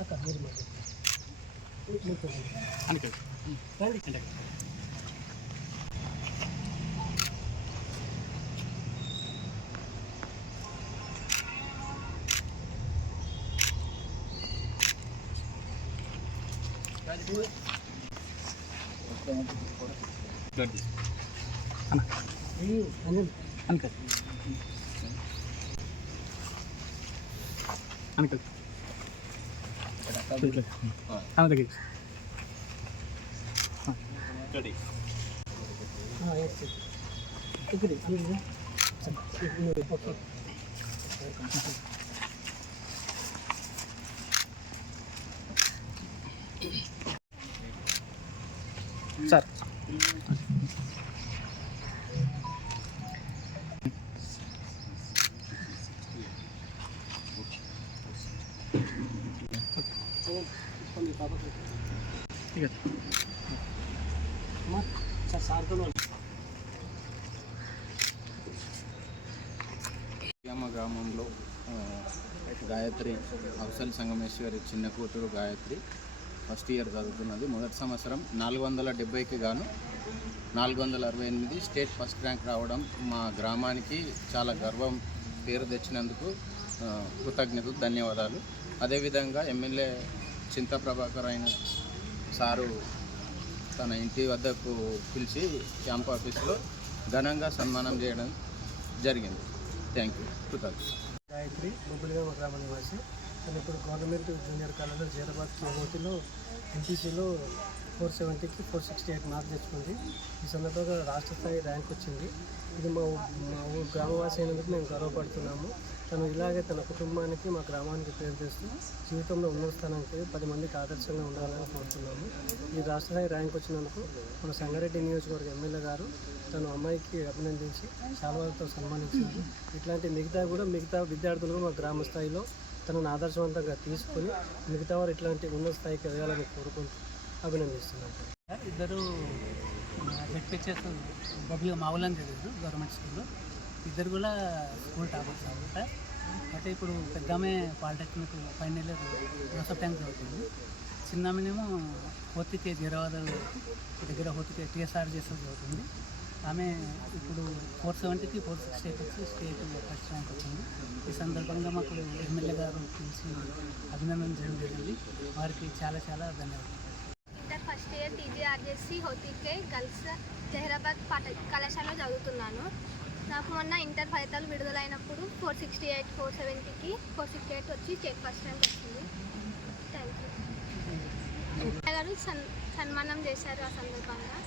అక్క మీరు మరి మీకు అనుకో రండి అంటే అన్న ఈ అనిల్ అనుకో అనుకో అన్న దగ్గర ఆ, ఎస్ ఎస్. ఇక్కడ ఇది. ఇది ఓకే సార్ గ్రామ గ్రామంలో గాయత్రి అవసల్ సంగమేశ్వరి చిన్న కూతురు గాయత్రి ఫస్ట్ ఇయర్ చదువుతున్నది. మొదటి సంవత్సరం నాలుగు వందల డెబ్బైకి గాను నాలుగు వందల అరవై ఎనిమిది స్టేట్ ఫస్ట్ ర్యాంక్ రావడం మా గ్రామానికి చాలా గర్వం పేరు తెచ్చినందుకు కృతజ్ఞతలు ధన్యవాదాలు. అదేవిధంగా ఎమ్మెల్యే చింత ప్రభాకర్ అయిన సారు తన ఇంటి వద్దకు పిలిచి క్యాంప్ ఆఫీస్లో ఘనంగా సన్మానం చేయడం జరిగింది. థ్యాంక్ యూ కృతజ్ఞత గాయత్రి బొబ్బులిగామ గ్రామ నివాసి. నేను ఇప్పుడు గవర్నమెంట్ జూనియర్ కాలేజ్లో జైరాబాద్ సోమోతిలో ఎంపీసీలో ఫోర్ సెవెంటీకి ఫోర్ సిక్స్టీ ఎయిట్ మార్క్స్ తెచ్చుకుంది. ఈ సందర్భంగా రాష్ట్ర స్థాయి ర్యాంక్ వచ్చింది. ఇది మా ఊ- మా ఊరు గ్రామవాసి అయినందుకు మేము గర్వపడుతున్నాము. తను ఇలాగే తన కుటుంబానికి మా గ్రామానికి పేరు చేస్తూ జీవితంలో ఉన్న స్థానానికి పది మందికి ఆదర్శంగా ఉండాలని కోరుతున్నాము. ఈ రాష్ట్ర స్థాయి ర్యాంక్ వచ్చినందుకు మన సంగారెడ్డి నియోజకవర్గ ఎమ్మెల్యే గారు తను అమ్మాయికి అభినందించి శాల్వాలతో సన్మానించారు. ఇట్లాంటి మిగతా కూడా మిగతా విద్యార్థులు మా గ్రామ స్థాయిలో తనను ఆదర్శవంతంగా తీసుకుని మిగతా వారు ఇట్లాంటి ఉన్నత స్థాయికి ఎదగాలని కోరుకుంటూ అభినందిస్తున్నాను. ఇద్దరు జెడ్పిహెచ్ఎస్ పబ్లిక్ మా ఊళ్ళని తెలియదు గవర్నమెంట్ స్కూల్లో. ఇద్దరు కూడా స్కూల్ టాపర్స్ అనమాట అయితే ఇప్పుడు పెద్దామె polytechnic final year Joseph tank చదువుతుంది. చిన్నామెనేమో హోతికే జీరవాద దగ్గర హోతికే టీఎస్ఆర్ అవుతుంది చదువుతుంది. ఆమె ఇప్పుడు ఫోర్ సెవెంటీకి ఫోర్ సిక్స్టీ ఎయిట్ వచ్చి స్టేట్ ఫస్ట్ ర్యాంక్ వచ్చింది. ఈ సందర్భంగా మాకు ఎమ్మెల్యే గారు పిలిచి అభినందించడం జరిగింది. వారికి చాలా చాలా ధన్యవాదాలు. ఇంటర్ ఫస్ట్ ఇయర్ టీజీఆర్జెస్సి హోతికే గర్ల్స్ జహీరాబాద్ పాఠ కళాశాలలో చదువుతున్నాను. నాకు మొన్న ఇంటర్ ఫలితాలు విడుదలైనప్పుడు ఫోర్ సిక్స్టీ ఎయిట్ ఫోర్ సెవెంటీకి ఫోర్ సిక్స్టీ ఎయిట్ వచ్చి స్టేట్ ఫస్ట్ ర్యాంక్ వచ్చింది. థ్యాంక్ యూ గారు సన్ సన్మానం చేశారు ఆ సందర్భంగా.